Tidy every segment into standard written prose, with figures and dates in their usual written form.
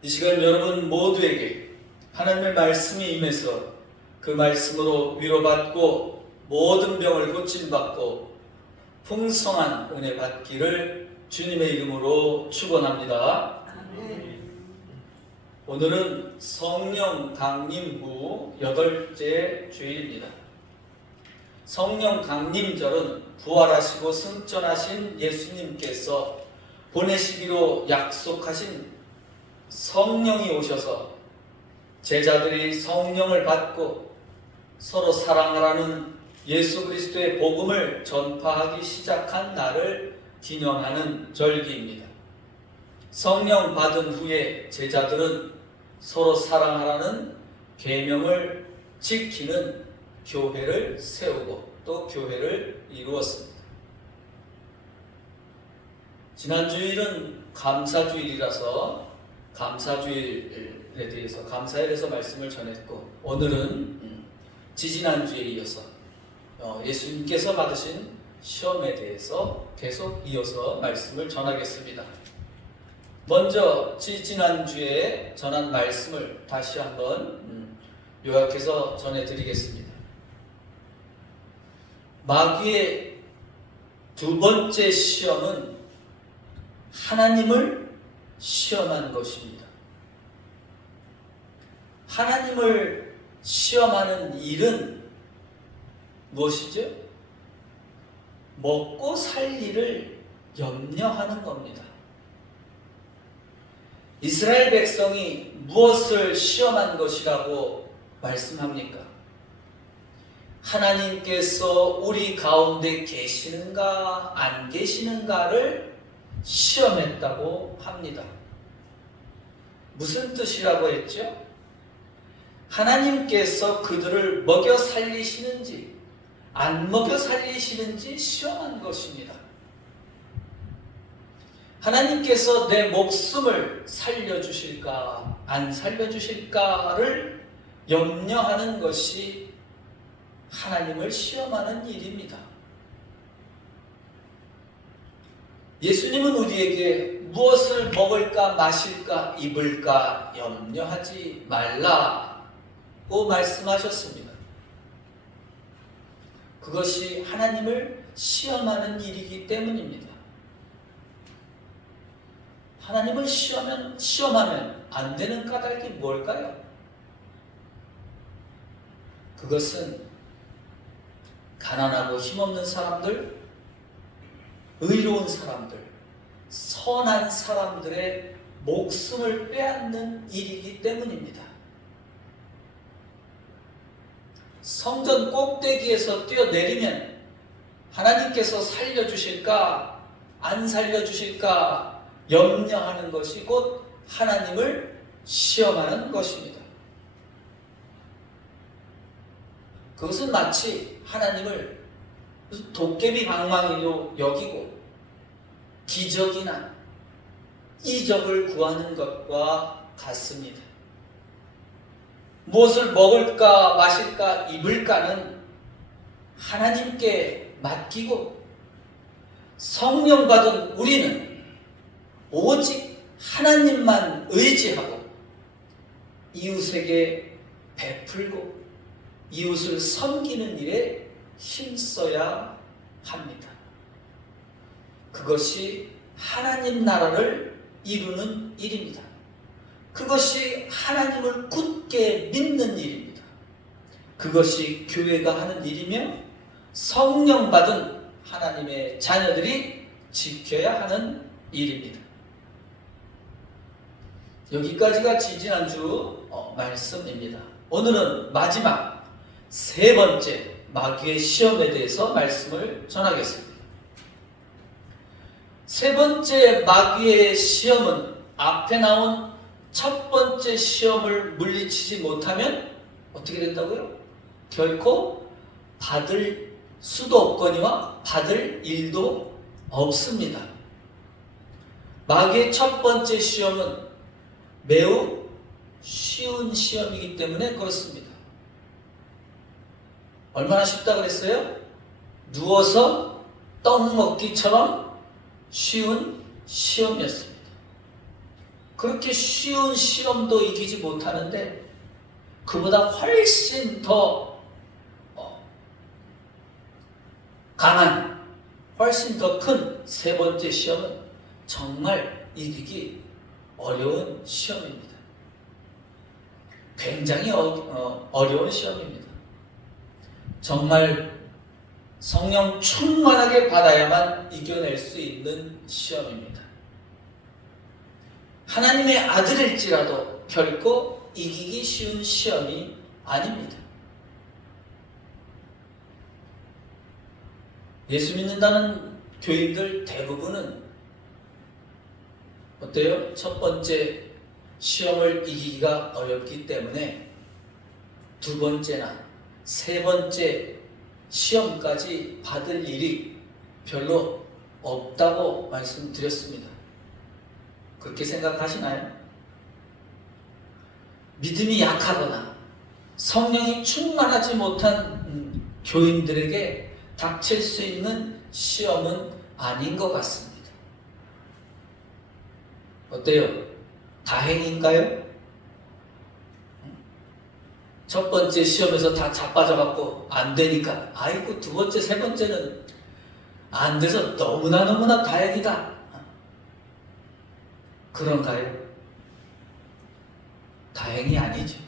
이 시간 여러분 모두에게 하나님의 말씀이 임해서 그 말씀으로 위로받고 모든 병을 고침받고 풍성한 은혜 받기를 주님의 이름으로 축원합니다. 오늘은 성령 강림 후 8째 주일입니다. 성령 강림절은 부활하시고 승천하신 예수님께서 보내시기로 약속하신 성령이 오셔서 제자들이 성령을 받고 서로 사랑하라는 예수 그리스도의 복음을 전파하기 시작한 날을 기념하는 절기입니다. 성령 받은 후에 제자들은 서로 사랑하라는 계명을 지키는 교회를 세우고 또 교회를 이루었습니다. 지난 주일은 감사주일이라서 감사주일에 대해서 감사에 대해서 말씀을 전했고, 오늘은 지지난주에 이어서 예수님께서 받으신 시험에 대해서 계속 이어서 말씀을 전하겠습니다. 먼저 지지난주에 전한 말씀을 다시 한번 요약해서 전해드리겠습니다. 마귀의 두 번째 시험은 하나님을 시험한 것입니다. 하나님을 시험하는 일은 무엇이죠? 먹고 살 일을 염려하는 겁니다. 이스라엘 백성이 무엇을 시험한 것이라고 말씀합니까? 하나님께서 우리 가운데 계시는가 안 계시는가를 시험했다고 합니다. 무슨 뜻이라고 했죠? 하나님께서 그들을 먹여 살리시는지 안 먹여 살리시는지 시험한 것입니다. 하나님께서 내 목숨을 살려주실까 안 살려주실까를 염려하는 것이 하나님을 시험하는 일입니다. 예수님은 우리에게 무엇을 먹을까 마실까 입을까 염려하지 말라고 말씀하셨습니다. 그것이 하나님을 시험하는 일이기 때문입니다. 하나님을 시험하면 안 되는 까닭이 뭘까요? 그것은 가난하고 힘없는 사람들, 의로운 사람들, 선한 사람들의 목숨을 빼앗는 일이기 때문입니다. 성전 꼭대기에서 뛰어내리면 하나님께서 살려주실까 안 살려주실까 염려하는 것이 곧 하나님을 시험하는 것입니다. 그것은 마치 하나님을 도깨비 방망이로 여기고 기적이나 이적을 구하는 것과 같습니다. 무엇을 먹을까 마실까 입을까는 하나님께 맡기고 성령 받은 우리는 오직 하나님만 의지하고 이웃에게 베풀고 이웃을 섬기는 일에 힘써야 합니다. 그것이 하나님 나라를 이루는 일입니다. 그것이 하나님을 굳게 믿는 일입니다. 그것이 교회가 하는 일이며 성령 받은 하나님의 자녀들이 지켜야 하는 일입니다. 여기까지가 지지난주 말씀입니다. 오늘은 마지막 세 번째 마귀의 시험에 대해서 말씀을 전하겠습니다. 세 번째 마귀의 시험은 앞에 나온 첫 번째 시험을 물리치지 못하면 어떻게 된다고요? 결코 받을 수도 없거니와 받을 일도 없습니다. 마귀의 첫 번째 시험은 매우 쉬운 시험이기 때문에 그렇습니다. 얼마나 쉽다 그랬어요? 누워서 떡 먹기처럼 쉬운 시험이었습니다. 그렇게 쉬운 시험도 이기지 못하는데 그보다 훨씬 더 강한, 훨씬 더 큰 세 번째 시험은 정말 이기기 어려운 시험입니다. 굉장히 어려운 시험입니다. 정말 성령 충만하게 받아야만 이겨낼 수 있는 시험입니다. 하나님의 아들일지라도 결코 이기기 쉬운 시험이 아닙니다. 예수 믿는다는 교인들 대부분은 어때요? 첫 번째 시험을 이기기가 어렵기 때문에 두 번째나 세 번째 시험까지 받을 일이 별로 없다고 말씀드렸습니다. 그렇게 생각하시나요? 믿음이 약하거나 성령이 충만하지 못한 교인들에게 닥칠 수 있는 시험은 아닌 것 같습니다. 어때요? 다행인가요? 첫 번째 시험에서 다 자빠져갖고 안 되니까 아이고 두 번째, 세 번째는 안 돼서 너무나 다행이다. 그런가요? 다행이 아니죠.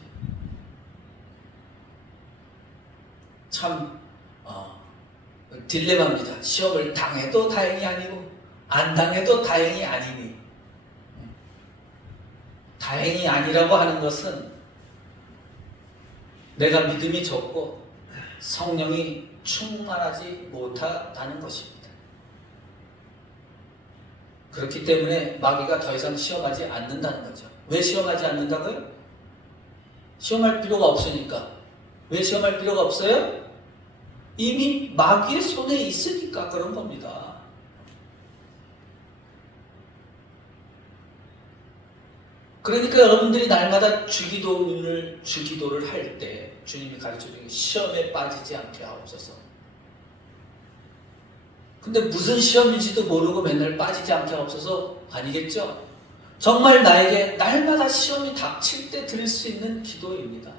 참 딜레마입니다. 시험을 당해도 다행이 아니고 안 당해도 다행이 아니니 다행이 아니라고 하는 것은 내가 믿음이 적고 성령이 충만하지 못하다는 것입니다. 그렇기 때문에 마귀가 더 이상 시험하지 않는다는 거죠. 왜 시험하지 않는다고요? 시험할 필요가 없으니까. 왜 시험할 필요가 없어요? 이미 마귀의 손에 있으니까 그런 겁니다. 그러니까 여러분들이 날마다 주기도를 할 때 주님이 가르쳐주는 시험에 빠지지 않게 하옵소서. 근데 무슨 시험인지도 모르고 맨날 빠지지 않게 하옵소서 아니겠죠? 정말 나에게 날마다 시험이 닥칠 때 드릴 수 있는 기도입니다.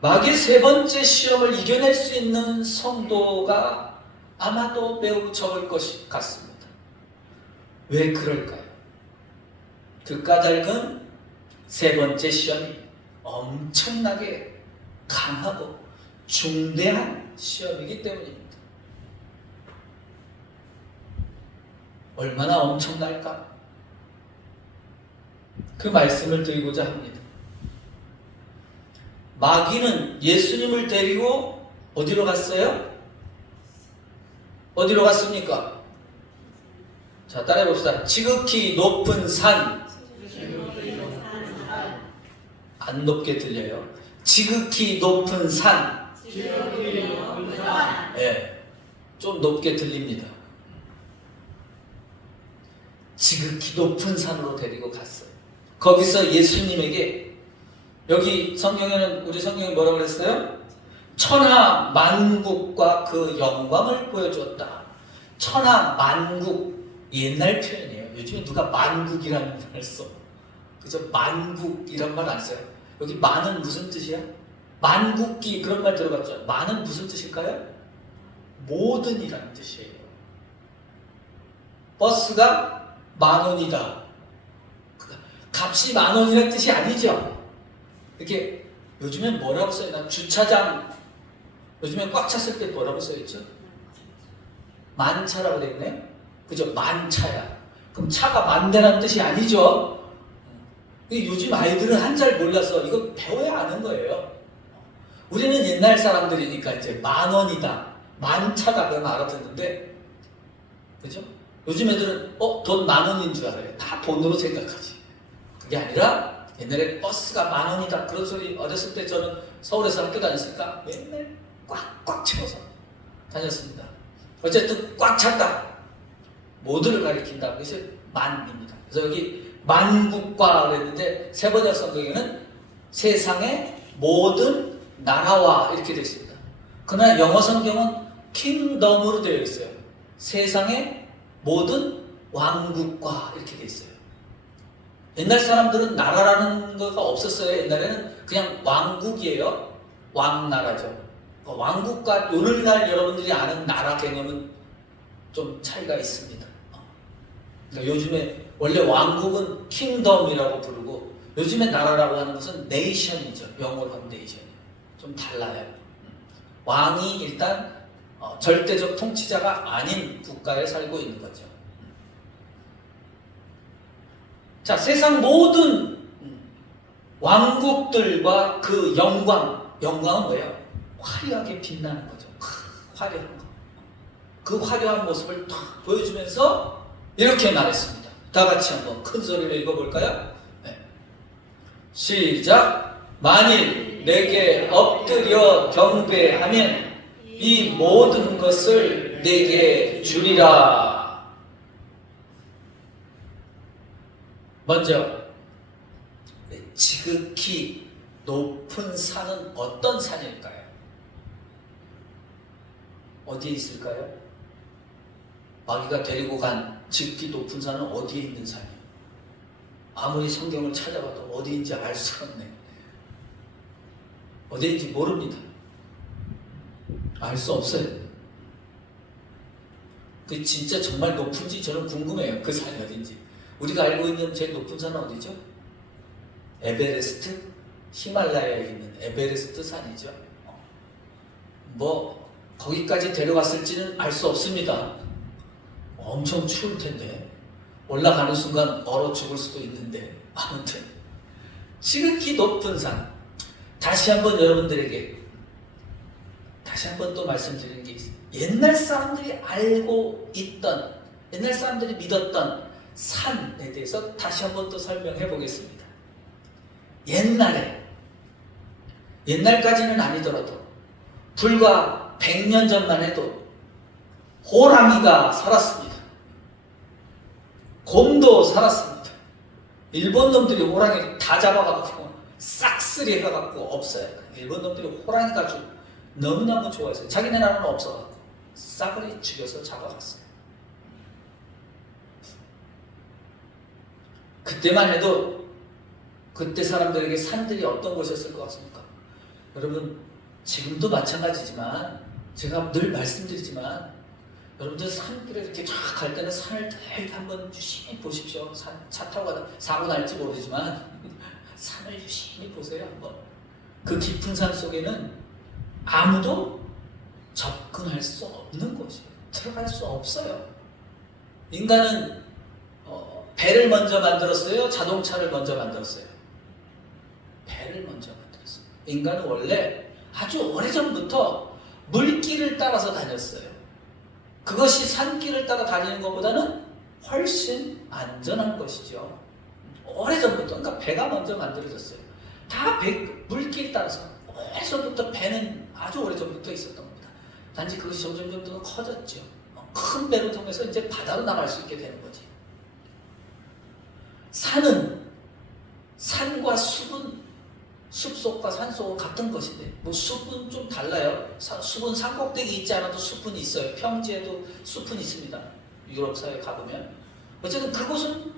마귀의 세 번째 시험을 이겨낼 수 있는 성도가 아마도 매우 적을 것 같습니다. 왜 그럴까요? 그 까닭은 세 번째 시험이 엄청나게 강하고 중대한 시험이기 때문입니다. 얼마나 엄청날까? 그 말씀을 드리고자 합니다. 마귀는 예수님을 데리고 어디로 갔어요? 어디로 갔습니까? 자, 따라해 봅시다. 지극히 높은 산. 안 높게 들려요. 지극히 높은 산. 예, 좀 높게 들립니다. 지극히 높은 산으로 데리고 갔어요. 거기서 예수님에게, 여기 성경에는, 우리 성경이 뭐라고 그랬어요? 천하 만국과 그 영광을 보여주었다. 천하 만국, 옛날 표현이에요. 요즘에 누가 만국이라는 말을 써. 그죠? 만국이란 말 안 써요. 여기 만은 무슨 뜻이야? 만국기, 그런 말 들어봤죠? 만은 무슨 뜻일까요? 모든이라는 뜻이에요. 버스가 10,000원이다. 값이 10,000원이라는 뜻이 아니죠. 이렇게 요즘엔 뭐라고 써요? 나 주차장 요즘엔 꽉 찼을 때 뭐라고 써있죠? 만차라고 되어 있네요. 그죠? 만차야. 그럼 차가 만대라는 뜻이 아니죠. 요즘 아이들은 한자를 몰라서 이거 배워야 아는 거예요. 우리는 옛날 사람들이니까 이제 10,000원이다, 만차다 그러면 알아듣는데, 그죠? 요즘 애들은 돈 10,000원인 줄 알아요. 다 돈으로 생각하지. 그게 아니라 옛날에 버스가 10,000원이다 그런 소리, 어렸을 때 저는 서울에서 학교 다녔으니까 맨날 꽉꽉 채워서 다녔습니다. 어쨌든 꽉 찼다, 모두를 가리킨다. 그래서 만입니다. 그래서 여기 만국과 그랬는데 세번역 성경에는 세상의 모든 나라와 이렇게 되어 있습니다. 그러나 영어 성경은 킹덤으로 되어 있어요. 세상의 모든 왕국과 이렇게 돼 있어요. 옛날 사람들은 나라라는 거가 없었어요. 옛날에는 그냥 왕국이에요. 왕나라죠. 왕국과 오늘날 여러분들이 아는 나라 개념은 좀 차이가 있습니다. 그러니까 요즘에 원래 왕국은 킹덤이라고 부르고 요즘에 나라라고 하는 것은 네이션이죠. 영어로 하면 네이션이에요. 좀 달라요. 왕이 일단 절대적 통치자가 아닌 국가에 살고 있는 거죠. 자, 세상 모든 왕국들과 그 영광은 뭐예요? 화려하게 빛나는 거죠. 화려한 거. 그 화려한 모습을 탁 보여주면서 이렇게 말했습니다. 다 같이 한번 큰 소리로 읽어볼까요? 네. 시작! 만일 내게 엎드려 경배하면 이 모든 것을 내게 주리라. 먼저 지극히 높은 산은 어떤 산일까요? 어디에 있을까요? 마귀가 데리고 간 지극히 높은 산은 어디에 있는 산이에요? 아무리 성경을 찾아봐도 어디인지 알 수가 없네. 어디인지 모릅니다. 알 수 없어요. 그 진짜 정말 높은지 저는 궁금해요. 그 산이 어딘지. 우리가 알고 있는 제일 높은 산은 어디죠? 에베레스트? 히말라야에 있는 에베레스트 산이죠. 뭐 거기까지 데려갔을지는 알 수 없습니다. 엄청 추울 텐데 올라가는 순간 얼어 죽을 수도 있는데 아무튼 지극히 높은 산. 다시 한번 여러분들에게 다시 한번 또 말씀드리는 게 있어요. 옛날 사람들이 알고 있던 옛날 사람들이 믿었던 산에 대해서 다시 한번 또 설명해 보겠습니다. 옛날까지는 아니더라도 불과 100년 전만 해도 호랑이가 살았습니다. 곰도 살았습니다. 일본 놈들이 호랑이를 다 잡아가지고 싹쓸이 해갖고 없어요. 일본 놈들이 호랑이가 아주 너무너무 좋아했어요. 자기네 나라는 없어갖고 싸그리 죽여서 잡아갔어요. 그때만 해도 그때 사람들에게 산들이 어떤 곳이었을 것 같습니까? 여러분 지금도 마찬가지지만 제가 늘 말씀드리지만 여러분들 산길에 이렇게 쫙 갈 때는 산을 늘 한번 유심히 보십시오. 차 타고 가다 사고 날지 모르지만 산을 유심히 보세요. 한번. 그 깊은 산 속에는 아무도 접근할 수 없는 곳이에요. 들어갈 수 없어요. 인간은 배를 먼저 만들었어요? 자동차를 먼저 만들었어요? 배를 먼저 만들었어요. 인간은 원래 아주 오래전부터 물길을 따라서 다녔어요. 그것이 산길을 따라 다니는 것보다는 훨씬 안전한 것이죠. 오래전부터, 그러니까 배가 먼저 만들어졌어요. 다 물길 따라서 오래전부터 배는 아주 오래전부터 있었던 겁니다. 단지 그것이 점점 더 커졌죠. 큰 배를 통해서 이제 바다로 나갈 수 있게 되는 거지. 산과 숲은 숲속과 산속은 같은 것인데 뭐 숲은 좀 달라요. 숲은 산꼭대기 있지 않아도 숲은 있어요. 평지에도 숲은 있습니다. 유럽 사회에 가보면 어쨌든 그곳은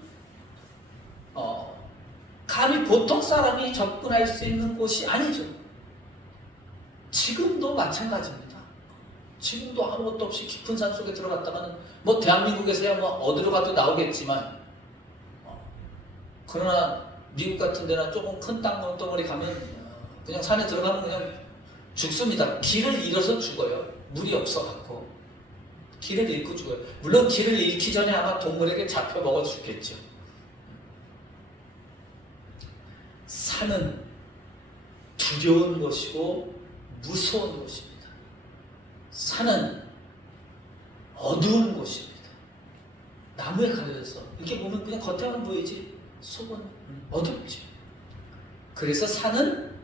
감히 보통 사람이 접근할 수 있는 곳이 아니죠. 지금도 마찬가지입니다. 지금도 아무것도 없이 깊은 산 속에 들어갔다가는 뭐 대한민국에서야 뭐 어디로 가도 나오겠지만 그러나 미국 같은 데나 조금 큰 땅덩어리 가면 그냥 산에 들어가면 그냥 죽습니다. 길을 잃어서 죽어요. 물이 없어갖고 길을 잃고 죽어요. 물론 길을 잃기 전에 아마 동물에게 잡혀 먹어 죽겠죠. 산은 두려운 것이고 무서운 것입니다. 산은 어두운 곳입니다. 나무에 가려져서 이렇게 보면 그냥 겉에만 보이지 속은 어둡죠. 그래서 산은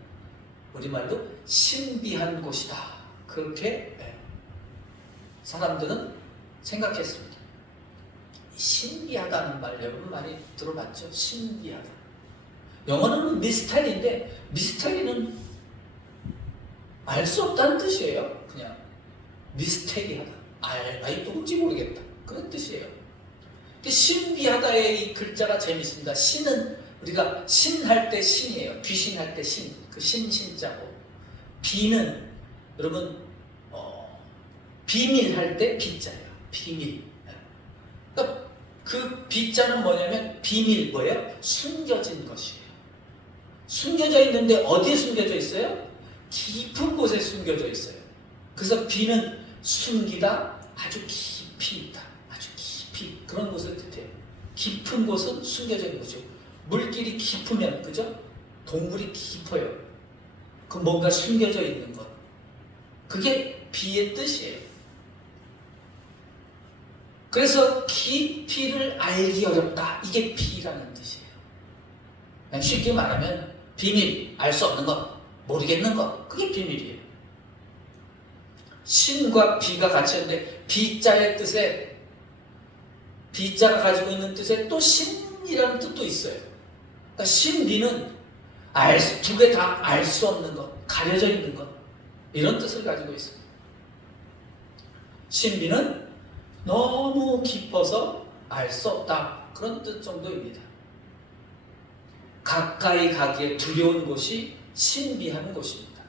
우리말로 신비한 곳이다. 그렇게 사람들은 생각했습니다. 신비하다는 말 여러분 많이 들어봤죠? 신비하다. 영어로는 미스테리인데 미스테리는 알 수 없다는 뜻이에요. 그냥 미스테리하다. 아이 누군지 모르겠다. 그런 뜻이에요. 신비하다의 이 글자가 재밌습니다. 신은 우리가 신할 때 신이에요. 귀신할 때 신, 그 신자고, 비는 여러분 비밀할 때 비자예요. 비밀. 그러니까 그 비자는 뭐냐면 비밀, 뭐예요? 숨겨진 것이에요. 숨겨져 있는데 어디에 숨겨져 있어요? 깊은 곳에 숨겨져 있어요. 그래서 비는 숨기다, 아주 깊이 있다. 아주 깊이, 그런 곳을 뜻해요. 깊은 곳은 숨겨져 있는 거죠. 물길이 깊으면, 그죠? 동굴이 깊어요. 그 뭔가 숨겨져 있는 것. 그게 비의 뜻이에요. 그래서 깊이를 알기 어렵다. 이게 비라는 뜻이에요. 그냥 쉽게 말하면 비밀, 알 수 없는 것, 모르겠는 것, 그게 비밀이에요. 신과 비가 같이 있는데 비자의 뜻에, 비자가 가지고 있는 뜻에 또 신이라는 뜻도 있어요. 그러니까 신비는 두 개 다 알 수 없는 것, 가려져 있는 것, 이런 뜻을 가지고 있어요. 신비는 너무 깊어서 알 수 없다, 그런 뜻 정도입니다. 가까이 가기에 두려운 곳이 신비한 곳입니다.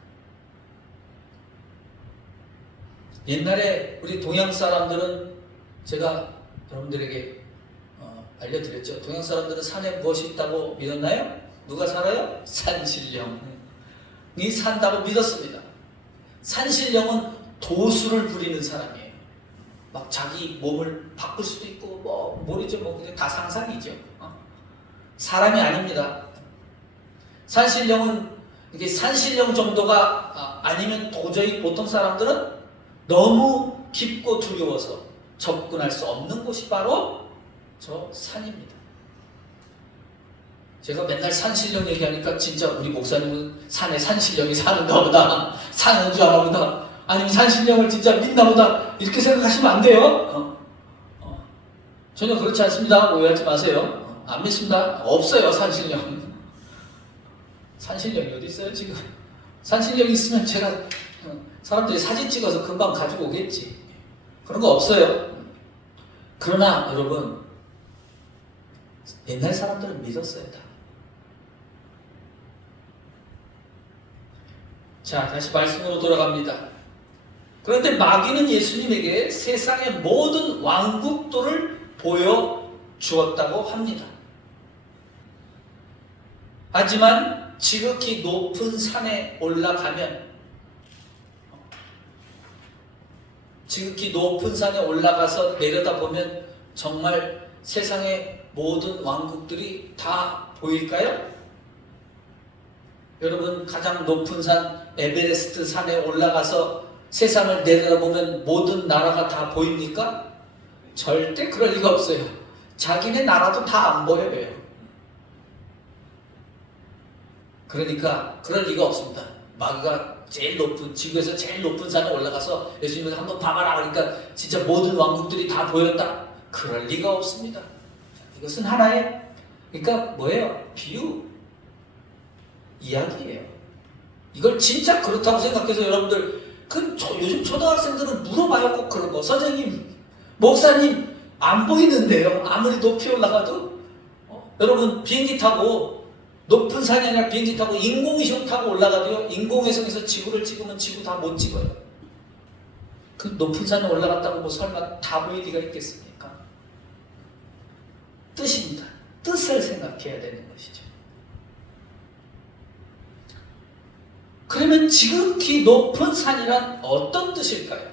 옛날에 우리 동양 사람들은, 제가 여러분들에게 알려드렸죠. 동양 사람들은 산에 무엇이 있다고 믿었나요? 누가 살아요? 산신령이 산다고 믿었습니다. 산신령은 도수를 부리는 사람이에요. 막 자기 몸을 바꿀 수도 있고, 모르죠. 그냥 다 상상이죠. 사람이 아닙니다. 산신령은, 이게 산신령 정도가 아니면 도저히 보통 사람들은 너무 깊고 두려워서 접근할 수 없는 곳이 바로 저 산입니다. 제가 맨날 산신령 얘기하니까 진짜 우리 목사님은 산에 산신령이 사는가 보다, 사는 줄 알아 보다, 아니면 산신령을 진짜 믿나 보다, 이렇게 생각하시면 안 돼요. 전혀 그렇지 않습니다. 오해하지 마세요. 안 믿습니다. 없어요, 산신령. 산신령이 어디 있어요, 지금? 산신령이 있으면 제가, 사람들이 사진 찍어서 금방 가지고 오겠지. 그런 거 없어요. 그러나 여러분, 옛날 사람들은 믿었어요, 다. 자, 다시 말씀으로 돌아갑니다. 그런데 마귀는 예수님에게 세상의 모든 왕국도를 보여주었다고 합니다. 하지만 지극히 높은 산에 올라가면, 지극히 높은 산에 올라가서 내려다보면 정말 세상의 모든 왕국들이 다 보일까요? 여러분, 가장 높은 산 에베레스트 산에 올라가서 세상을 내려다보면 모든 나라가 다 보입니까? 절대 그럴 리가 없어요. 자기네 나라도 다 안 보여요. 그러니까 그럴 리가 없습니다. 마귀가 제일 높은, 지구에서 제일 높은 산에 올라가서 예수님을 한번 봐봐라 그러니까 진짜 모든 왕국들이 다 보였다? 그럴 리가 없습니다. 이것은 하나의, 그러니까 뭐예요? 비유, 이야기예요. 이걸 진짜 그렇다고 생각해서 여러분들, 요즘 초등학생들은 물어봐요. 꼭 그런 거. 선생님, 목사님, 안 보이는데요. 아무리 높이 올라가도. 여러분, 비행기 타고, 높은 산이 아니라 비행기 타고 인공위성 타고 올라가도요, 인공위성에서 지구를 찍으면 지구 다 못 찍어요. 그 높은 산에 올라갔다고 뭐 설마 다 보일 리가 있겠습니까? 뜻입니다. 뜻을 생각해야 되는 것이죠. 그러면 지극히 높은 산이란 어떤 뜻일까요?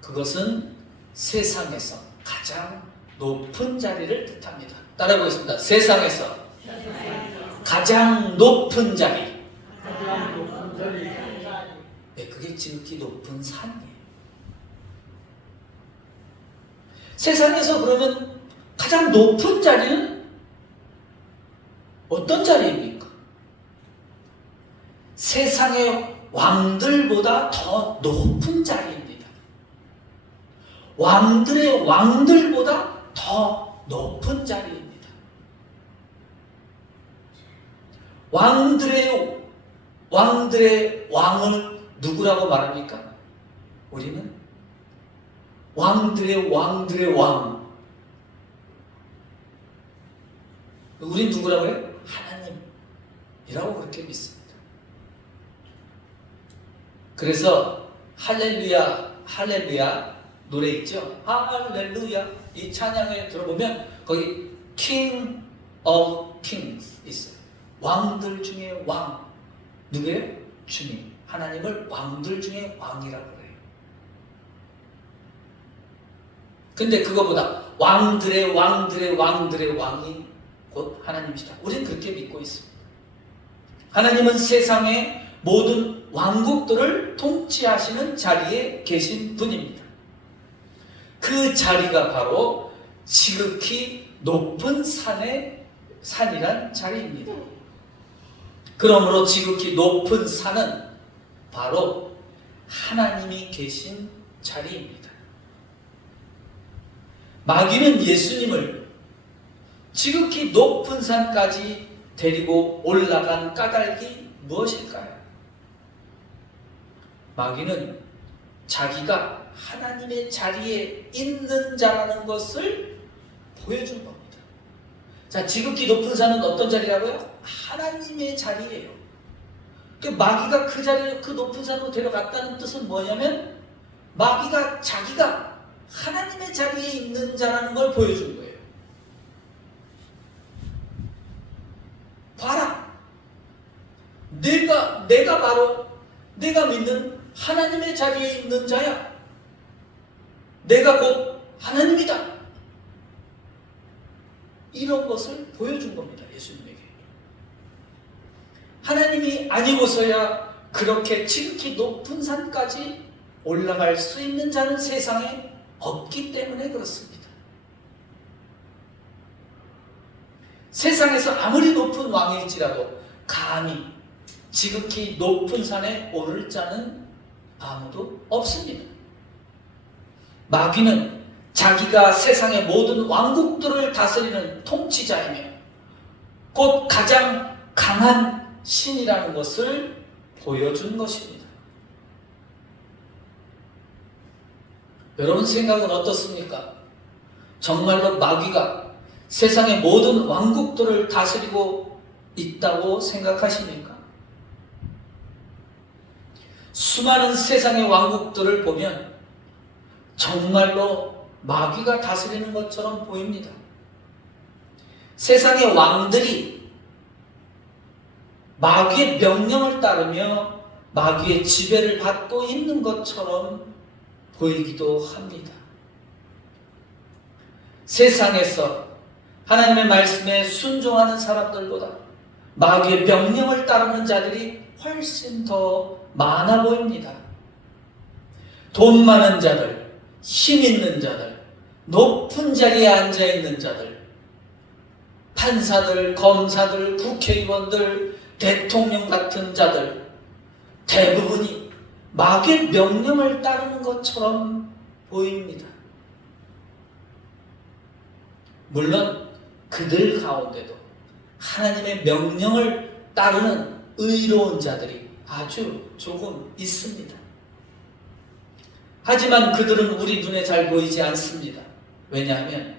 그것은 세상에서 가장 높은 자리를 뜻합니다. 따라해보겠습니다. 세상에서 가장 높은 자리. 네, 그게 지극히 높은 산이에요. 세상에서 그러면 가장 높은 자리는 어떤 자리입니까? 세상의 왕들보다 더 높은 자리입니다. 왕들의 왕들보다 더 높은 자리입니다. 왕들의 왕을 누구라고 말합니까? 우리는 왕들의 왕들의 왕. 우린 누구라고 해요? 하나님이라고 그렇게 믿습니다. 그래서 할렐루야 할렐루야 노래 있죠? 할렐루야 이 찬양에 들어보면 거기 King of Kings 있어요. 왕들 중에 왕. 누구예요? 주님. 하나님을 왕들 중에 왕이라고 그래요. 근데 그거보다 왕들의 왕들의 왕들의 왕이 곧 하나님이시다. 우리는 그렇게 믿고 있습니다. 하나님은 세상의 모든 왕국들을 통치하시는 자리에 계신 분입니다. 그 자리가 바로 지극히 높은 산이란 자리입니다. 그러므로 지극히 높은 산은 바로 하나님이 계신 자리입니다. 마귀는 예수님을 지극히 높은 산까지 데리고 올라간 까닭이 무엇일까요? 마귀는 자기가 하나님의 자리에 있는 자라는 것을 보여준 겁니다. 자, 지극히 높은 산은 어떤 자리라고요? 하나님의 자리예요. 마귀가 그 자리를 그 높은 산으로 데려갔다는 뜻은 뭐냐면 마귀가 자기가 하나님의 자리에 있는 자라는 걸 보여준 거예요. 봐라. 내가 바로 내가 믿는 하나님의 자리에 있는 자야. 내가 곧 하나님이다. 이런 것을 보여준 겁니다. 예수님에게. 하나님이 아니고서야 그렇게 지극히 높은 산까지 올라갈 수 있는 자는 세상에 없기 때문에 그렇습니다. 세상에서 아무리 높은 왕일지라도 감히 지극히 높은 산에 오를 자는 아무도 없습니다. 마귀는 자기가 세상의 모든 왕국들을 다스리는 통치자이며 곧 가장 강한 신이라는 것을 보여준 것입니다. 여러분 생각은 어떻습니까? 정말로 마귀가 세상의 모든 왕국들을 다스리고 있다고 생각하십니까? 수많은 세상의 왕국들을 보면 정말로 마귀가 다스리는 것처럼 보입니다. 세상의 왕들이 마귀의 명령을 따르며 마귀의 지배를 받고 있는 것처럼 보이기도 합니다. 세상에서 하나님의 말씀에 순종하는 사람들보다 마귀의 명령을 따르는 자들이 훨씬 더 많아 보입니다. 돈 많은 자들, 힘 있는 자들, 높은 자리에 앉아 있는 자들, 판사들, 검사들, 국회의원들, 대통령 같은 자들 대부분이 마귀의 명령을 따르는 것처럼 보입니다. 물론 그들 가운데도 하나님의 명령을 따르는 의로운 자들이 아주 조금 있습니다. 하지만 그들은 우리 눈에 잘 보이지 않습니다. 왜냐하면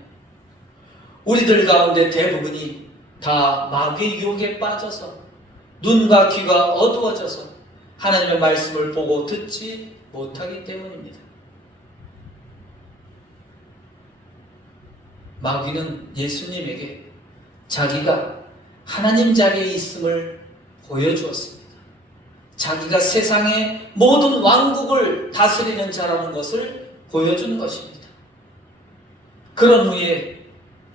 우리들 가운데 대부분이 다 마귀의 유혹에 빠져서 눈과 귀가 어두워져서 하나님의 말씀을 보고 듣지 못하기 때문입니다. 마귀는 예수님에게 자기가 하나님 자리에 있음을 보여주었습니다. 자기가 세상의 모든 왕국을 다스리는 자라는 것을 보여준 것입니다. 그런 후에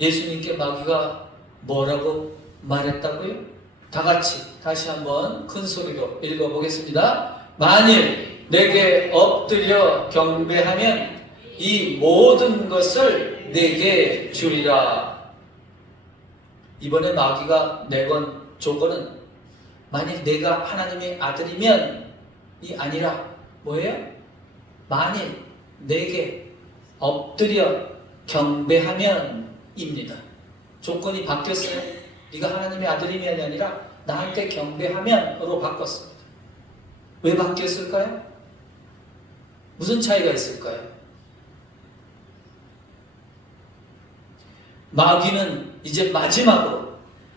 예수님께 마귀가 뭐라고 말했다고요? 다 같이 다시 한번 큰 소리로 읽어보겠습니다. 만일 내게 엎드려 경배하면 이 모든 것을 내게 주리라. 이번에 마귀가 내건 조건은 만일 내가 하나님의 아들이면 이 아니라 뭐예요? 만일 내게 엎드려 경배하면 입니다. 조건이 바뀌었어요. 네가 하나님의 아들이면이 아니라 나한테 경배하면으로 바꿨습니다. 왜 바뀌었을까요? 무슨 차이가 있을까요? 마귀는 이제 마지막으로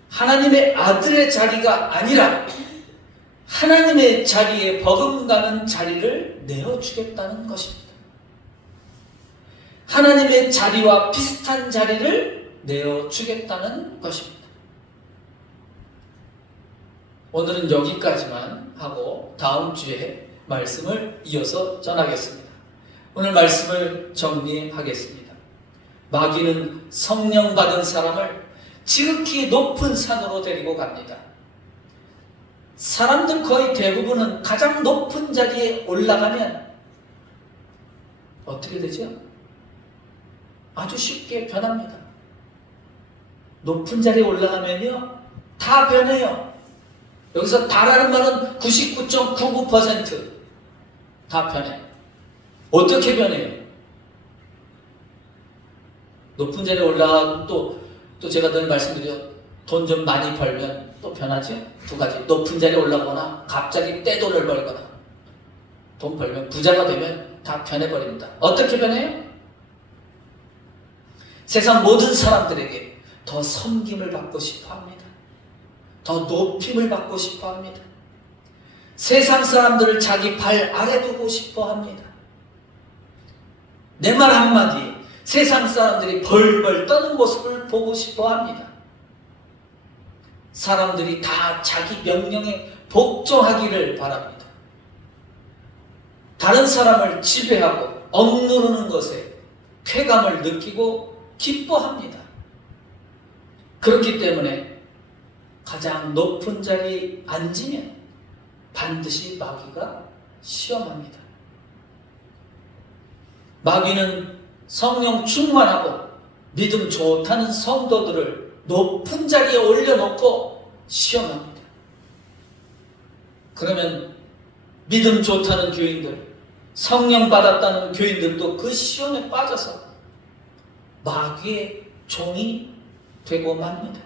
하나님의 아들의 자리가 아니라 하나님의 자리에 버금가는 자리를 내어주겠다는 것입니다. 하나님의 자리와 비슷한 자리를 내어주겠다는 것입니다. 오늘은 여기까지만 하고 다음 주에 말씀을 이어서 전하겠습니다. 오늘 말씀을 정리하겠습니다. 마귀는 성령 받은 사람을 지극히 높은 산으로 데리고 갑니다. 사람들 거의 대부분은 가장 높은 자리에 올라가면 어떻게 되죠? 아주 쉽게 변합니다. 높은 자리에 올라가면요, 다 변해요. 여기서 다라는 말은 99.99% 다 변해. 어떻게 변해요? 높은 자리에 올라가고 또 제가 늘 말씀드려, 돈 좀 많이 벌면 또 변하죠? 두 가지. 높은 자리에 올라가거나 갑자기 떼돈을 벌거나 돈 벌면 부자가 되면 다 변해버립니다. 어떻게 변해요? 세상 모든 사람들에게 더 섬김을 받고 싶어 합니다. 더 높임을 받고 싶어 합니다. 세상 사람들을 자기 발 아래 두고 싶어 합니다. 내 말 한마디 세상 사람들이 벌벌 떠는 모습을 보고 싶어 합니다. 사람들이 다 자기 명령에 복종하기를 바랍니다. 다른 사람을 지배하고 억누르는 것에 쾌감을 느끼고 기뻐합니다. 그렇기 때문에 가장 높은 자리에 앉으면 반드시 마귀가 시험합니다. 마귀는 성령 충만하고 믿음 좋다는 성도들을 높은 자리에 올려놓고 시험합니다. 그러면 믿음 좋다는 교인들, 성령 받았다는 교인들도 그 시험에 빠져서 마귀의 종이 되고 맙니다.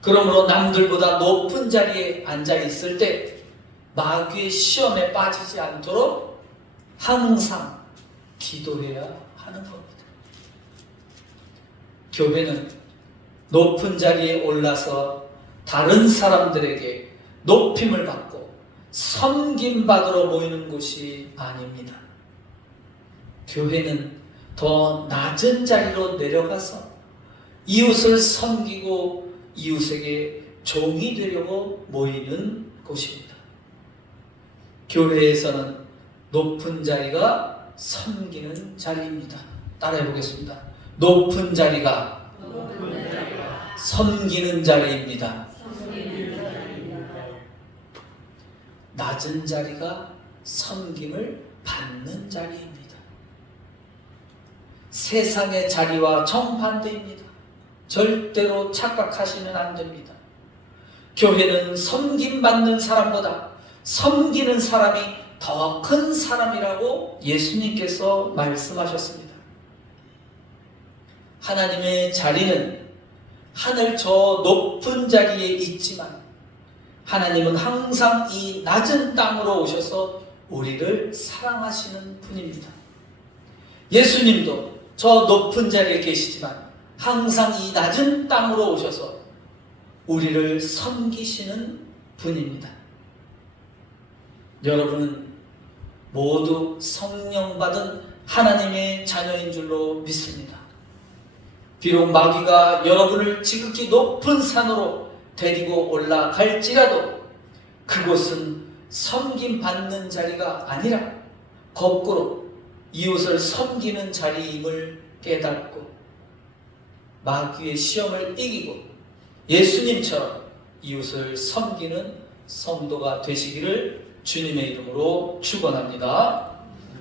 그러므로 남들보다 높은 자리에 앉아 있을 때 마귀의 시험에 빠지지 않도록 항상 기도해야 하는 겁니다. 교회는 높은 자리에 올라서 다른 사람들에게 높임을 받고 섬김받으러 모이는 곳이 아닙니다. 교회는 더 낮은 자리로 내려가서 이웃을 섬기고 이웃에게 종이 되려고 모이는 곳입니다. 교회에서는 높은 자리가 섬기는 자리입니다. 따라해 보겠습니다. 높은 자리가 섬기는 자리입니다. 낮은 자리가 섬김을 받는 자리입니다. 세상의 자리와 정반대입니다. 절대로 착각하시면 안 됩니다. 교회는 섬김받는 사람보다 섬기는 사람이 더 큰 사람이라고 예수님께서 말씀하셨습니다. 하나님의 자리는 하늘 저 높은 자리에 있지만 하나님은 항상 이 낮은 땅으로 오셔서 우리를 사랑하시는 분입니다. 예수님도 저 높은 자리에 계시지만 항상 이 낮은 땅으로 오셔서 우리를 섬기시는 분입니다. 여러분은 모두 성령 받은 하나님의 자녀인 줄로 믿습니다. 비록 마귀가 여러분을 지극히 높은 산으로 데리고 올라갈지라도 그곳은 섬김받는 자리가 아니라 거꾸로 이웃을 섬기는 자리임을 깨닫고 마귀의 시험을 이기고 예수님처럼 이웃을 섬기는 성도가 되시기를 주님의 이름으로 축원합니다.